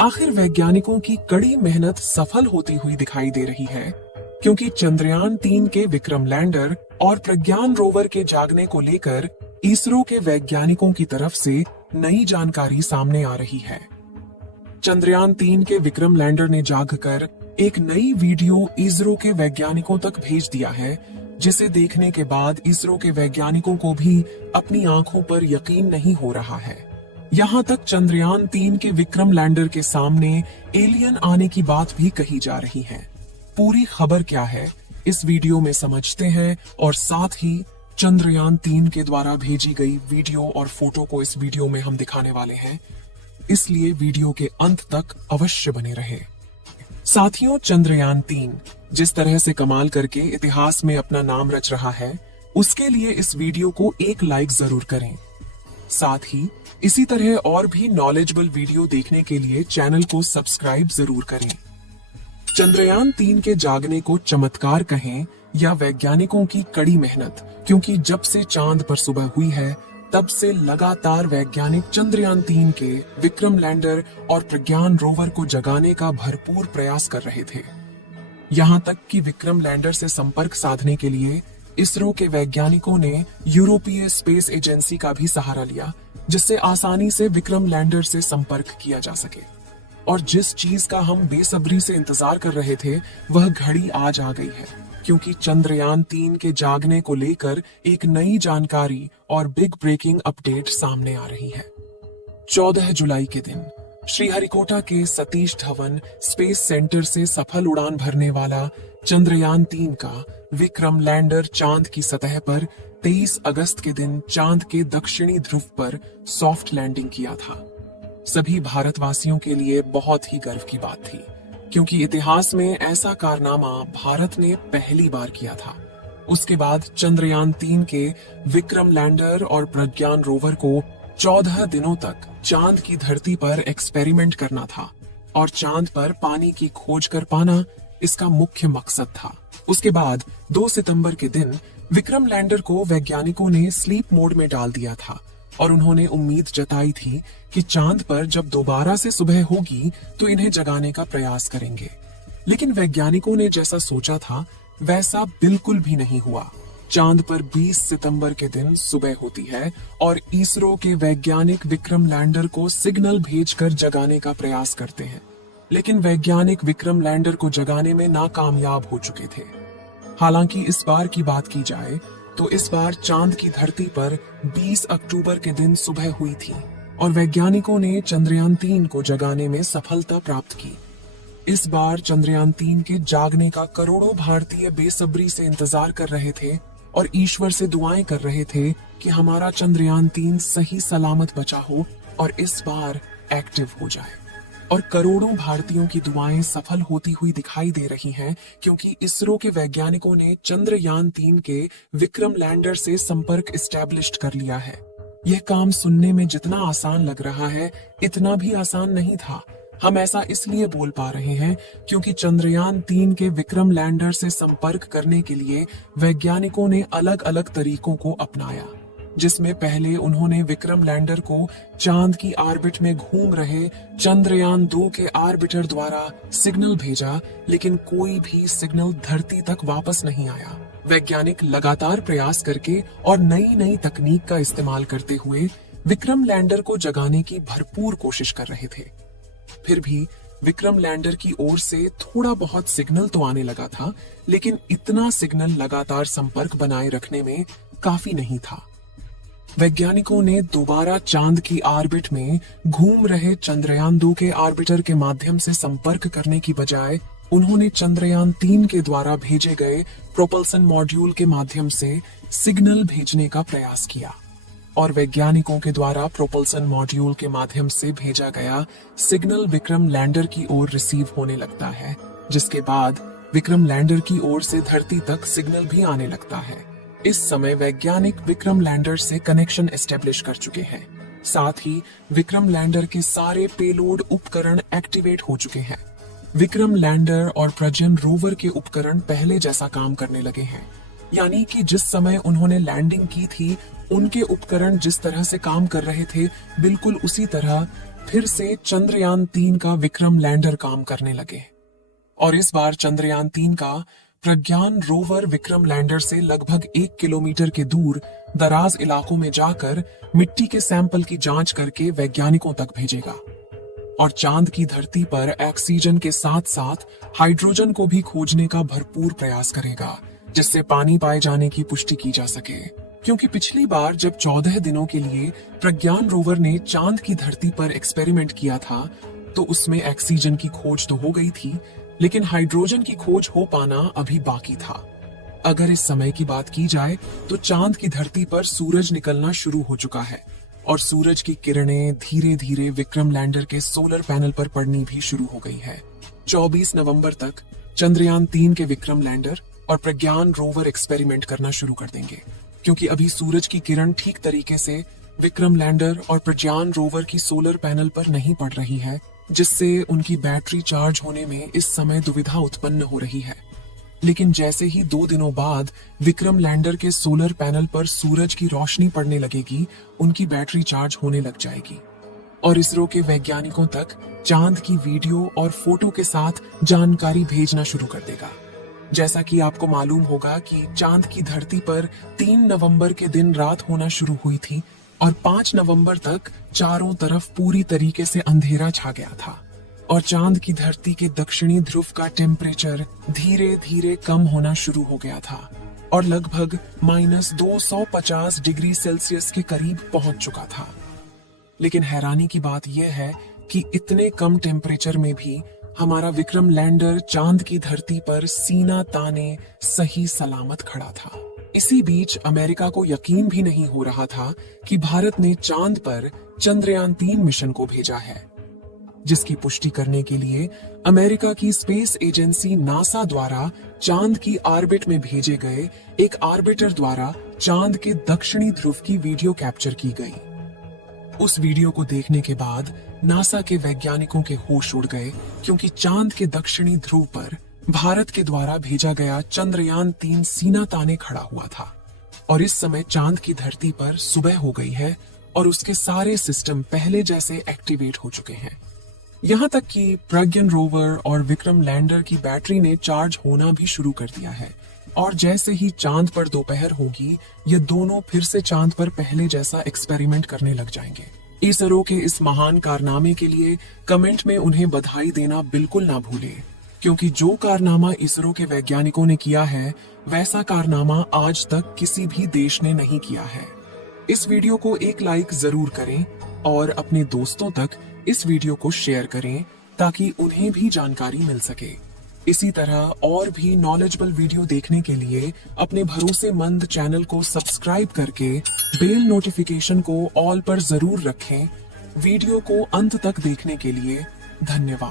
आखिर वैज्ञानिकों की कड़ी मेहनत सफल होती हुई दिखाई दे रही है, क्योंकि चंद्रयान-3 के विक्रम लैंडर और प्रज्ञान रोवर के जागने को लेकर इसरो के वैज्ञानिकों की तरफ से नई जानकारी सामने आ रही है। चंद्रयान-3 के विक्रम लैंडर ने जागकर एक नई वीडियो इसरो के वैज्ञानिकों तक भेज दिया है, जिसे देखने के बाद इसरो के वैज्ञानिकों को भी अपनी आंखों पर यकीन नहीं हो रहा है। यहाँ तक चंद्रयान-3 के विक्रम लैंडर के सामने एलियन आने की बात भी कही जा रही है। पूरी खबर क्या है, इस वीडियो में समझते हैं और साथ ही चंद्रयान-3 के द्वारा भेजी गई वीडियो और फोटो को इस वीडियो में हम दिखाने वाले हैं, इसलिए वीडियो के अंत तक अवश्य बने रहे। साथियों, चंद्रयान-3 जिस तरह से कमाल करके इतिहास में अपना नाम रच रहा है, उसके लिए इस वीडियो को एक लाइक जरूर करें। साथ ही इसी तरह और भी नॉलेजेबल वीडियो देखने के लिए चैनल को सब्सक्राइब जरूर करें। चंद्रयान-3 के जागने को चमत्कार कहें या वैज्ञानिकों की कड़ी मेहनत, क्योंकि जब से चांद पर सुबह हुई है तब से लगातार वैज्ञानिक चंद्रयान-3 के विक्रम लैंडर और प्रज्ञान रोवर को जगाने का भरपूर प्रयास कर रहे थे। यहाँ तक कि विक्रम लैंडर से संपर्क साधने के लिए इसरो के वैज्ञानिकों ने यूरोपीय स्पेस एजेंसी का भी सहारा लिया, जिससे आसानी से विक्रम लैंडर से संपर्क किया जा सके। और जिस चीज का हम बेसब्री से इंतजार कर रहे थे, वह घड़ी आज आ गई है, क्योंकि चंद्रयान-3 के जागने को लेकर एक नई जानकारी और बिग ब्रेकिंग अपडेट सामने आ रही है। 14 जुलाई के दिन श्रीहरिकोटा के सतीश धवन स्पेस सेंटर से सफल उड़ान भरने वाला चंद्रयान-3 का विक्रम लैंडर चांद की सतह पर 23 अगस्त के दिन चांद के दक्षिणी ध्रुव पर सॉफ्ट लैंडिंग किया था। सभी भारतवासियों के लिए बहुत ही गर्व की बात थी, क्योंकि इतिहास में ऐसा कारनामा भारत ने पहली बार किया था। उसके बाद चंद्रयान-3 के विक्रम लैंडर और प्रज्ञान रोवर को 14 दिनों तक चांद की धरती पर एक्सपेरिमेंट करना था और चांद पर पानी की खोज कर पाना इसका मुख्य मकसद था। उसके बाद 2 सितंबर के दिन विक्रम लैंडर को वैज्ञानिकों ने स्लीप मोड में डाल दिया था और उन्होंने उम्मीद जताई थी कि चांद पर जब दोबारा से सुबह होगी तो इन्हें जगाने का प्रयास करेंगे। लेकिन वैज्ञानिकों ने जैसा सोचा था वैसा बिल्कुल भी नहीं हुआ। चांद पर 20 सितंबर के दिन सुबह होती है और इसरो के वैज्ञानिक विक्रम लैंडर को सिग्नल भेजकर जगाने का प्रयास करते हैं, लेकिन वैज्ञानिक विक्रम लैंडर को जगाने में नाकामयाब हो चुके थे। हालांकि इस बार की बात की जाए तो इस बार चांद की धरती पर 20 अक्टूबर के दिन सुबह हुई थी और वैज्ञानिकों ने चंद्रयान-3 को जगाने में सफलता प्राप्त की। इस बार चंद्रयान-3 के जागने का करोड़ों भारतीय बेसब्री से इंतजार कर रहे थे और ईश्वर से दुआएं कर रहे थे कि हमारा चंद्रयान-3 सही सलामत बचा हो और इस बार एक्टिव हो जाए। और करोड़ों भारतीयों की दुआएं सफल होती हुई दिखाई दे रही हैं, क्योंकि इसरो के वैज्ञानिकों ने चंद्रयान-3 के विक्रम लैंडर से संपर्क एस्टैब्लिश्ड कर लिया है। यह काम सुनने में जितना आसान लग रहा है, इतना भी आसान नहीं था। हम ऐसा इसलिए बोल पा रहे हैं क्योंकि चंद्रयान-3 के विक्रम लैंडर से संपर्क करने के लिए वैज्ञानिकों ने अलग अलग तरीकों को अपनाया, जिसमें पहले उन्होंने विक्रम लैंडर को चांद की ऑर्बिट में घूम रहे चंद्रयान-2 के ऑर्बिटर द्वारा सिग्नल भेजा, लेकिन कोई भी सिग्नल धरती तक वापस नहीं आया। वैज्ञानिक लगातार प्रयास करके और नई नई तकनीक का इस्तेमाल करते हुए विक्रम लैंडर को जगाने की भरपूर कोशिश कर रहे थे। फिर भी विक्रम लैंडर की ओर से थोड़ा बहुत सिग्नल तो आने लगा था, लेकिन इतना सिग्नल लगातार संपर्क बनाए रखने में काफी नहीं था। वैज्ञानिकों ने दोबारा चांद की ऑर्बिट में घूम रहे चंद्रयान-2 के ऑर्बिटर के माध्यम से संपर्क करने की बजाय उन्होंने चंद्रयान-3 के द्वारा भेजे गए प्रोपल्सन मॉड्यूल के माध्यम से सिग्नल भेजने का प्रयास किया और वैज्ञानिकों के द्वारा प्रोपल्सन मॉड्यूल के माध्यम से भेजा गया सिग्नल विक्रम लैंडर की ओर रिसीव होने लगता है, जिसके बाद विक्रम लैंडर की ओर से धरती तक सिग्नल भी आने लगता है। इस समय वैज्ञानिक विक्रम लैंडर से कनेक्शन एस्टेब्लिश कर चुके हैं। साथ ही विक्रम लैंडर के सारे पेलोड उपकरण एक्टिवेट हो चुके हैं। विक्रम लैंडर और प्रज्ञान रोवर के उपकरण पहले जैसा काम करने लगे हैं, यानी कि जिस समय उन्होंने लैंडिंग की थी उनके उपकरण जिस तरह से काम कर रहे थे, बिल्कुल उसी तरह फिर से चंद्रयान-3 का विक्रम लैंडर काम करने लगे और इस बार चंद्रयान-3 का प्रज्ञान रोवर विक्रम लैंडर से लगभग 1 किलोमीटर के दूर दराज इलाकों में जाकर मिट्टी के सैंपल की जांच करके वैज्ञानिकों तक भेजेगा और चांद की धरती पर ऑक्सीजन के साथ साथ हाइड्रोजन को भी खोजने का भरपूर प्रयास करेगा, जिससे पानी पाए जाने की पुष्टि की जा सके। क्योंकि पिछली बार जब 14 दिनों के लिए प्रज्ञान रोवर ने चांद की धरती पर एक्सपेरिमेंट किया था, तो उसमें ऑक्सीजन की खोज तो हो गई थी, लेकिन हाइड्रोजन की खोज हो पाना अभी बाकी था। अगर इस समय की बात की जाए तो चांद की धरती पर सूरज निकलना शुरू हो चुका है और सूरज की किरणें धीरे धीरे विक्रम लैंडर के सोलर पैनल पर पड़नी भी शुरू हो गई है। 24 नवंबर तक चंद्रयान-3 के विक्रम लैंडर और प्रज्ञान रोवर एक्सपेरिमेंट करना शुरू कर देंगे, क्योंकि अभी सूरज की किरण ठीक तरीके से विक्रम लैंडर और प्रज्ञान रोवर की सोलर पैनल पर नहीं पड़ रही है, जिससे उनकी बैटरी चार्ज होने में इस समय दुविधा उत्पन्न हो रही है। लेकिन जैसे ही 2 दिनों बाद विक्रम लैंडर के सोलर पैनल पर सूरज की रोशनी पड़ने लगेगी, उनकी बैटरी चार्ज होने लग जाएगी और इसरो के वैज्ञानिकों तक चांद की वीडियो और फोटो के साथ जानकारी भेजना शुरू कर देगा। जैसा कि आपको मालूम होगा कि चांद की धरती पर 3 नवंबर के दिन रात होना शुरू हुई थी और 5 नवंबर तक चारों तरफ पूरी तरीके से अंधेरा छा गया था और चांद की धरती के दक्षिणी ध्रुव का टेम्परेचर धीरे धीरे कम होना शुरू हो गया था और लगभग -250 डिग्री सेल्सियस के करीब पहुंच चुका था। लेकिन हैरानी की बात यह है कि इतने कम टेम्परेचर में भी हमारा विक्रम लैंडर चांद की धरती पर सीना ताने सही सलामत खड़ा था। इसी बीच अमेरिका को यकीन भी नहीं हो रहा था कि भारत ने चांद पर चंद्रयान-3 मिशन को भेजा है, जिसकी पुष्टि करने के लिए अमेरिका की स्पेस एजेंसी नासा द्वारा चांद की ऑर्बिट में भेजे गए एक ऑर्बिटर द्वारा चांद के दक्षिणी ध्रुव की वीडियो कैप्चर की गई। उस वीडियो को देखने के बाद नासा के वैज्ञानिकों के होश उड़ गए, क्योंकि चांद के दक्षिणी ध्रुव पर भारत के द्वारा भेजा गया चंद्रयान-3 सीना ताने खड़ा हुआ था और इस समय चांद की धरती पर सुबह हो गई है और उसके सारे सिस्टम पहले जैसे एक्टिवेट हो चुके हैं। यहाँ तक कि प्रज्ञान रोवर और विक्रम लैंडर की बैटरी ने चार्ज होना भी शुरू कर दिया है और जैसे ही चांद पर दोपहर होगी, ये दोनों फिर से चांद पर पहले जैसा एक्सपेरिमेंट करने लग जाएंगे। इसरो के इस महान कारनामे के लिए कमेंट में उन्हें बधाई देना बिल्कुल ना भूलें, क्योंकि जो कारनामा इसरो के वैज्ञानिकों ने किया है, वैसा कारनामा आज तक किसी भी देश ने नहीं किया है। इस वीडियो को एक लाइक जरूर करें और अपने दोस्तों तक इस वीडियो को शेयर करें ताकि उन्हें भी जानकारी मिल सके। इसी तरह और भी नॉलेजेबल वीडियो देखने के लिए अपने भरोसेमंद चैनल को सब्सक्राइब करके बेल नोटिफिकेशन को ऑल पर जरूर रखें। वीडियो को अंत तक देखने के लिए धन्यवाद।